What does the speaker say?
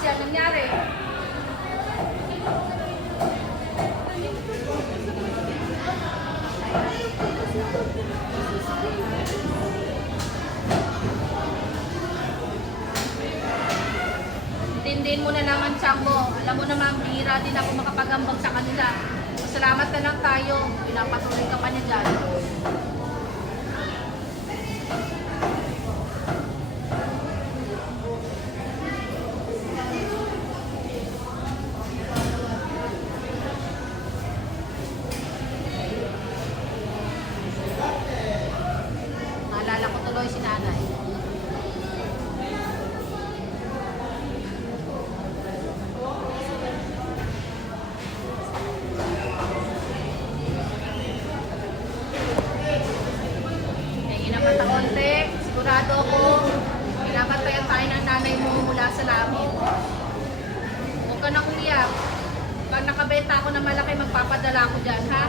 kasi ang nangyari. Intindihin mo na lang ang tiyak mo. Alam mo naman, bihira din ako makapagambag sa kanila. Salamat na lang tayo. Pinapatuloy ka pa niya dyan. Naalala ko tuloy si nanay. Naman na konti, sigurado ako, pinapatayan tayo ng nanay mo mula sa langit. Huwag ka na umiyak. Pag nakabenta ako ng malaki, magpapadala ko dyan, ha?